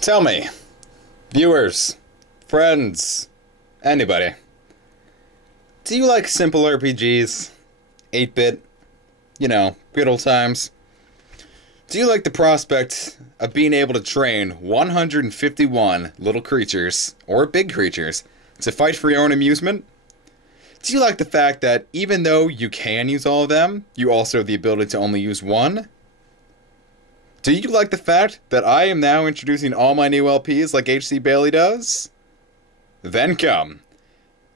Tell me, viewers, friends, anybody, do you like simple RPGs? 8-bit? You know, good old times? Do you like the prospect of being able to train 151 little creatures, or big creatures, to fight for your own amusement? Do you like the fact that even though you can use all of them, you also have the ability to only use one? Do you like the fact that I am now introducing all my new LPs like HCBailly does? Then come,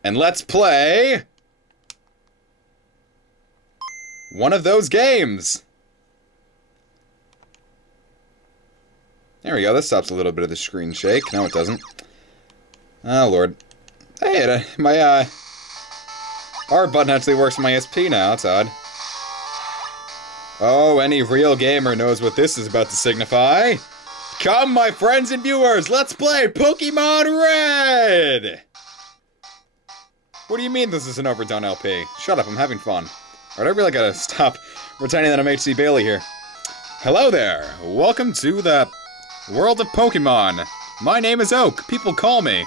and let's play one of those games! There we go, that stops a little bit of the screen shake. No, it doesn't. Oh, Lord. Hey, my, R button actually works on my SP now, that's odd. Oh, any real gamer knows what this is about to signify. Come, my friends and viewers, let's play Pokemon Red! What do you mean this is an overdone LP? Shut up, I'm having fun. Alright, I really gotta stop pretending that I'm HCBailly here. Hello there, welcome to the world of Pokemon. My name is Oak, people call me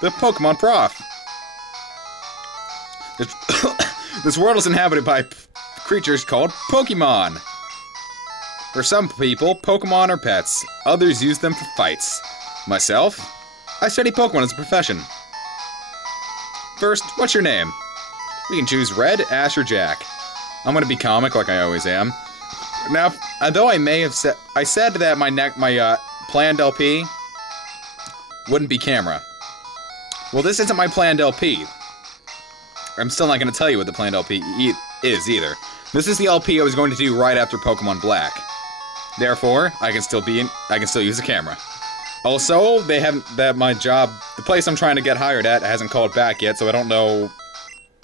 the Pokemon Prof. This world is inhabited by creatures called Pokemon. For some people, Pokemon are pets. Others use them for fights. Myself, I study Pokemon as a profession. First, what's your name? We can choose Red, Ash, or Jack. I'm gonna be comic like I always am. Now, although I may have said, I said that my planned LP wouldn't be camera. Well, this isn't my planned LP. I'm still not gonna tell you what the planned LP is either. This is the LP I was going to do right after Pokemon Black. Therefore, I can still use the camera. Also, they haven't, my job, the place I'm trying to get hired at hasn't called back yet, so I don't know,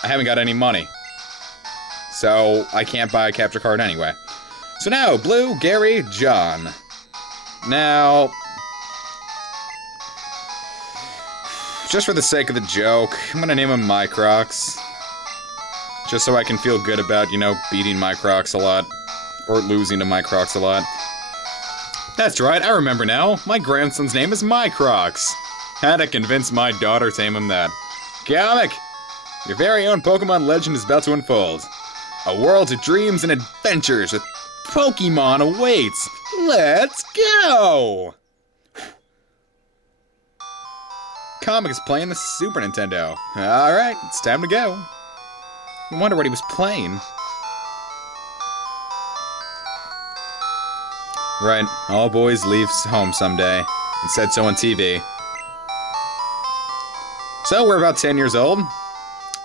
I haven't got any money. So, I can't buy a capture card anyway. So now, Blue, Gary, John. Now, just for the sake of the joke, I'm gonna name him Mycrox. Just so I can feel good about, you know, beating Mycrox a lot. Or losing to Mycrox a lot. That's right, I remember now. My grandson's name is Mycrox. Had to convince my daughter to name him that. Comic! Your very own Pokemon legend is about to unfold. A world of dreams and adventures with Pokemon awaits. Let's go! Comic is playing the Super Nintendo. Alright, it's time to go. I wonder what he was playing. Right, all boys leave home someday. It said so on TV. So, we're about 10 years old.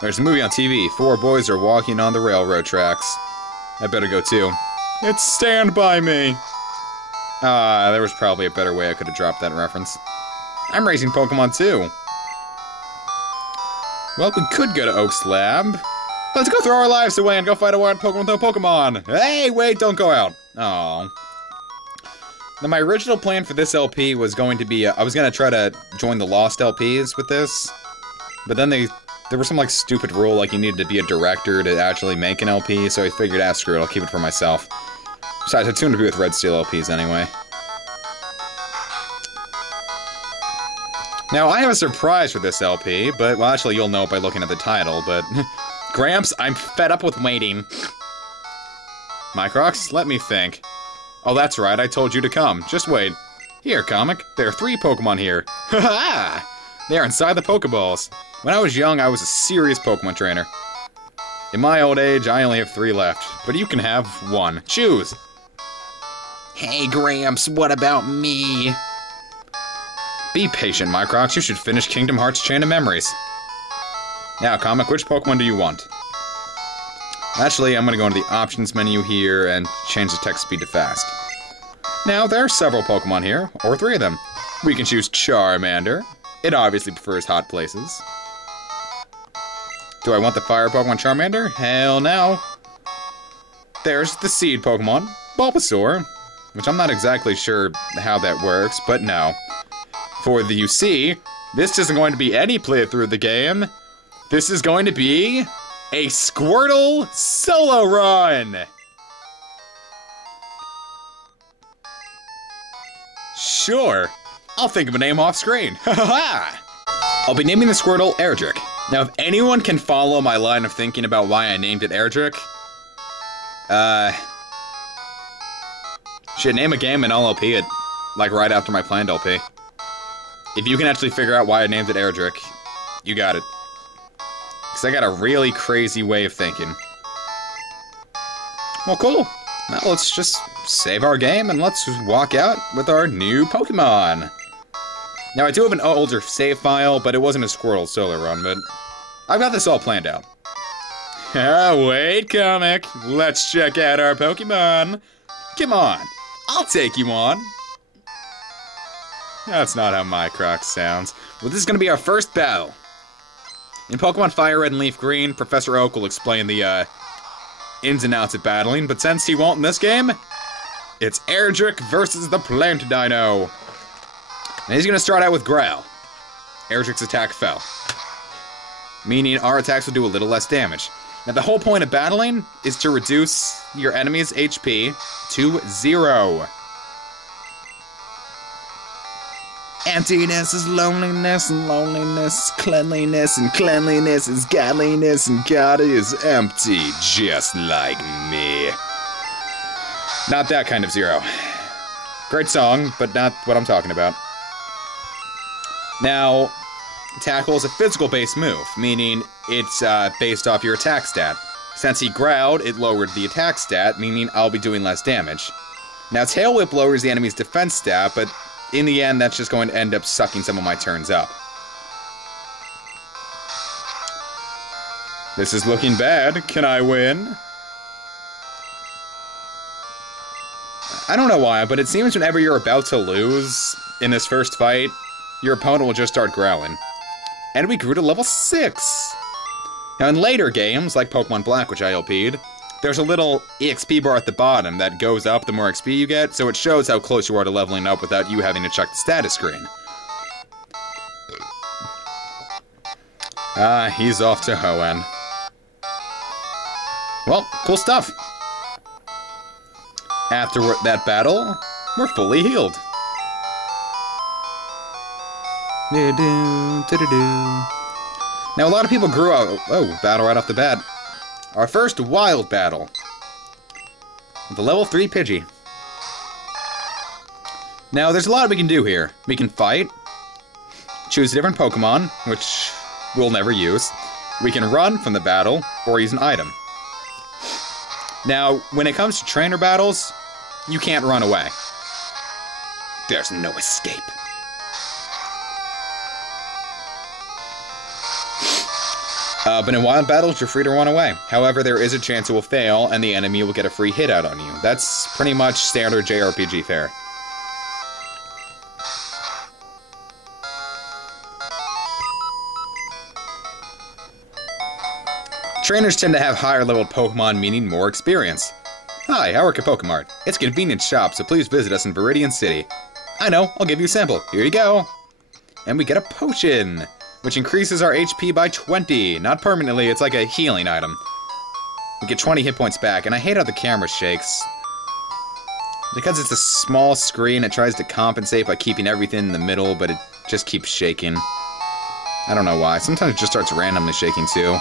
There's a movie on TV. 4 boys are walking on the railroad tracks. I better go too. It's Stand By Me! There was probably a better way I could have dropped that reference. I'm raising Pokemon too. Well, we could go to Oak's lab. Let's go throw our lives away and go fight a wild Pokemon with no Pokemon! Hey, wait, don't go out! Aww. Now, my original plan for this LP was going to be, I was going to try to join the Lost LPs with this. But then there was some, like, stupid rule, like you needed to be a director to actually make an LP, so I figured, screw it, I'll keep it for myself. Besides, it's soon to be with Red Steel LPs anyway. Now, I have a surprise for this LP, but, well, actually, you'll know by looking at the title, but... Gramps, I'm fed up with waiting. Mycrox, let me think. Oh, that's right, I told you to come. Just wait. Here, Comic, there are 3 Pokemon here. Ha-ha! They're inside the Pokeballs. When I was young, I was a serious Pokemon trainer. In my old age, I only have 3 left, but you can have 1. Choose! Hey, Gramps, what about me? Be patient, Mycrox. You should finish Kingdom Hearts Chain of Memories. Now, Comic, which Pokemon do you want? Actually, I'm gonna go into the options menu here and change the text speed to fast. Now, there are several Pokemon here, or 3 of them. We can choose Charmander. It obviously prefers hot places. Do I want the fire Pokemon Charmander? Hell no. There's the seed Pokemon, Bulbasaur, which I'm not exactly sure how that works, but no. For the UC, this isn't going to be any playthrough of the game. This is going to be a Squirtle solo run! Sure. I'll think of a name off screen. Ha ha ha! I'll be naming the Squirtle Erdrick. Now, if anyone can follow my line of thinking about why I named it Erdrick, should name a game and I'll LP it, like right after my planned LP. If you can actually figure out why I named it Erdrick, you got it. Because I got a really crazy way of thinking. Well, cool. Now let's just save our game and let's walk out with our new Pokemon. Now, I do have an older save file, but it wasn't a Squirtle solo run, but I've got this all planned out. Wait, comic. Let's check out our Pokemon. Come on. I'll take you on. That's not how my Croc sounds. Well, this is going to be our first battle. In Pokemon Fire Red and Leaf Green, Professor Oak will explain the ins and outs of battling, but since he won't in this game, it's Erdrick versus the Plant Dino. And he's going to start out with Growl. Erdrick's attack fell, meaning our attacks will do a little less damage. Now, the whole point of battling is to reduce your enemy's HP to 0. Emptiness is loneliness, and loneliness is cleanliness, and cleanliness is godliness, and God is empty, just like me. Not that kind of 0. Great song, but not what I'm talking about. Now, Tackle is a physical-based move, meaning it's based off your attack stat. Since he growled, it lowered the attack stat, meaning I'll be doing less damage. Now, Tail Whip lowers the enemy's defense stat, but in the end, that's just going to end up sucking some of my turns up. This is looking bad. Can I win? I don't know why, but it seems whenever you're about to lose in this first fight, your opponent will just start growling. And we grew to level 6! Now in later games, like Pokemon Black, which I LP'd, there's a little EXP bar at the bottom that goes up the more XP you get, so it shows how close you are to leveling up without you having to check the status screen. He's off to Hoenn. Well, cool stuff. After that battle, we're fully healed. Now, a lot of people grew out... Oh, battle right off the bat. Our first wild battle. The level 3 Pidgey. Now, there's a lot we can do here. We can fight, choose a different Pokemon, which we'll never use. We can run from the battle, or use an item. Now, when it comes to trainer battles, you can't run away. There's no escape. But in wild battles, you're free to run away. However, there is a chance it will fail, and the enemy will get a free hit out on you. That's pretty much standard JRPG fare. Trainers tend to have higher leveled Pokemon, meaning more experience. Hi, I work at Pokemart. It's a convenience shop, so please visit us in Viridian City. I know, I'll give you a sample. Here you go. And we get a potion, which increases our HP by 20. Not permanently, it's like a healing item. We get 20 hit points back, and I hate how the camera shakes. Because it's a small screen, it tries to compensate by keeping everything in the middle, but it just keeps shaking. I don't know why. Sometimes it just starts randomly shaking, too.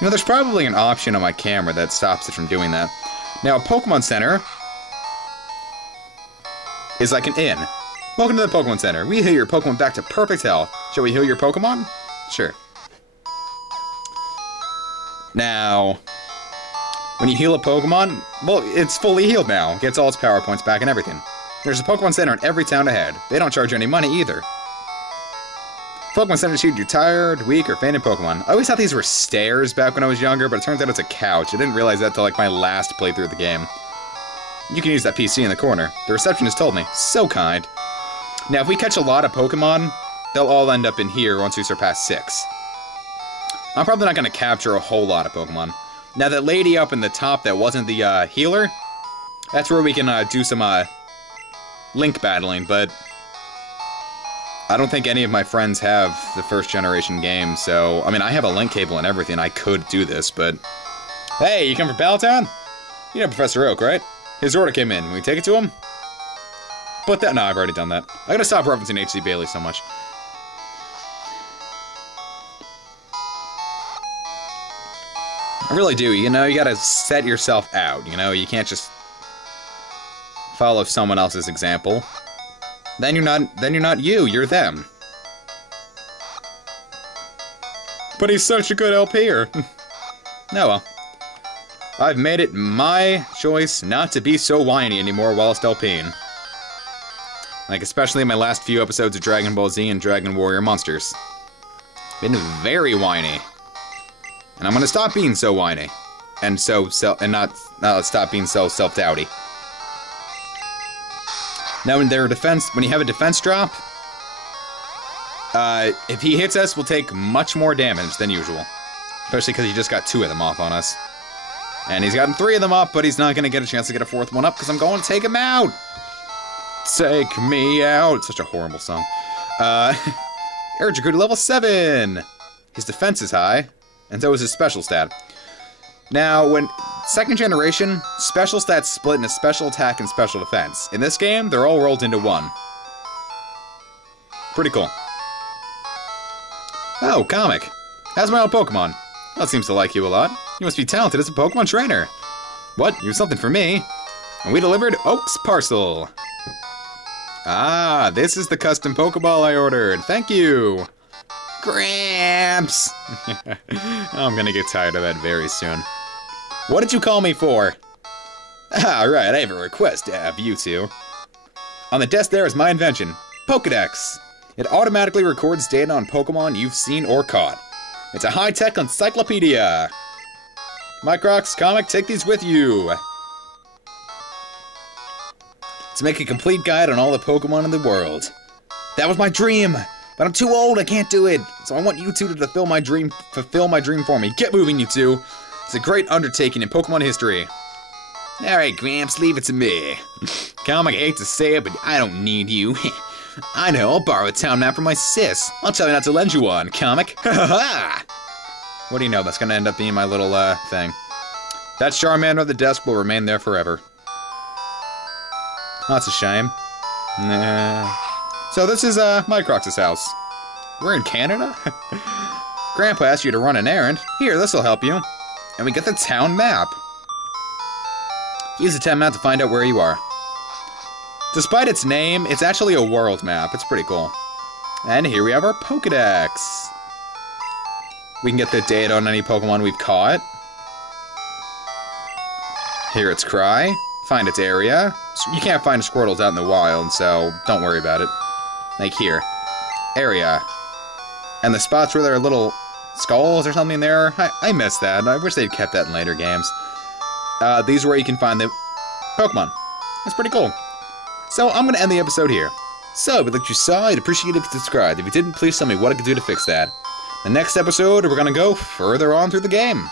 You know, there's probably an option on my camera that stops it from doing that. Now, Pokemon Center is like an inn. Welcome to the Pokemon Center. We heal your Pokemon back to perfect health. Shall we heal your Pokemon? Sure. Now, when you heal a Pokemon, well, it's fully healed now. Gets all its power points back and everything. There's a Pokemon Center in every town ahead. They don't charge you any money either. Pokemon Center treat you tired, weak, or fainted Pokemon. I always thought these were stairs back when I was younger, but it turns out it's a couch. I didn't realize that till like my last playthrough of the game. You can use that PC in the corner. The receptionist told me. So kind. Now, if we catch a lot of Pokemon, they'll all end up in here once we surpass 6. I'm probably not going to capture a whole lot of Pokemon. Now, that lady up in the top that wasn't the healer, that's where we can do some link battling, but I don't think any of my friends have the first generation game, so, I mean, I have a link cable and everything. I could do this, but... Hey, you come from Battletown? You know Professor Oak, right? His order came in. Will we take it to him? But that, no, I've already done that. I gotta stop referencing HCBailly so much. I really do, you know, you gotta set yourself out, you know, you can't just follow someone else's example. Then you're not you, you're them. But he's such a good LPer. Oh well. I've made it my choice not to be so whiny anymore whilst LPing. Like, especially in my last few episodes of Dragon Ball Z and Dragon Warrior Monsters. Been very whiny. And I'm gonna stop being so whiny. And not stop being so self-doubty. Now when you have a defense drop, if he hits us, we'll take much more damage than usual. Especially because he just got 2 of them off on us. And he's gotten 3 of them up, but he's not gonna get a chance to get a 4th one up because I'm going to take him out! Take me out! It's such a horrible song. Eric grew to level 7! His defense is high, and so is his special stat. Now, when 2nd generation, special stats split into special attack and special defense. In this game, they're all rolled into 1. Pretty cool. Oh, Comic. How's my old Pokemon? Well, it seems to like you a lot. You must be talented as a Pokemon trainer. What? You have something for me? And we delivered Oak's parcel. Ah, this is the custom Pokeball I ordered. Thank you. Gramps! I'm gonna get tired of that very soon. What did you call me for? Ah, right, I have a request to have you two. On the desk there is my invention, Pokedex. It automatically records data on Pokemon you've seen or caught. It's a high-tech encyclopedia. Microx, Comic, take these with you. To make a complete guide on all the Pokemon in the world. That was my dream, but I'm too old, I can't do it. So I want you two to fulfill my dream for me. Get moving, you two. It's a great undertaking in Pokemon history. Alright, Gramps, leave it to me. Comic, I hate to say it, but I don't need you. I know, I'll borrow a town map from my sis. I'll tell you not to lend you one, Comic. Ha ha ha! What do you know, that's gonna end up being my little, thing. That Charmander at the desk will remain there forever. Oh, that's a shame. Nah. So this is, Microx's house. We're in Canada? Grandpa asked you to run an errand. Here, this'll help you. And we get the town map. Use the town map to find out where you are. Despite its name, it's actually a world map. It's pretty cool. And here we have our Pokedex. We can get the data on any Pokemon we've caught. Hear its cry. Find its area. You can't find Squirtles out in the wild, so don't worry about it. Like here. Area. And the spots where there are little skulls or something there. I miss that. I wish they'd kept that in later games. These are where you can find the Pokemon. That's pretty cool. So I'm going to end the episode here. So, if you liked what you saw, I'd appreciate it if you subscribed. If you didn't, please tell me what I could do to fix that. The next episode, we're going to go further on through the game.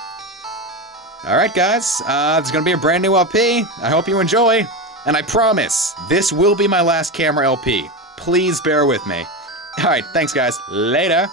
Alright guys, there's going to be a brand new LP. I hope you enjoy. And I promise, this will be my last camera LP. Please bear with me. Alright, thanks guys. Later.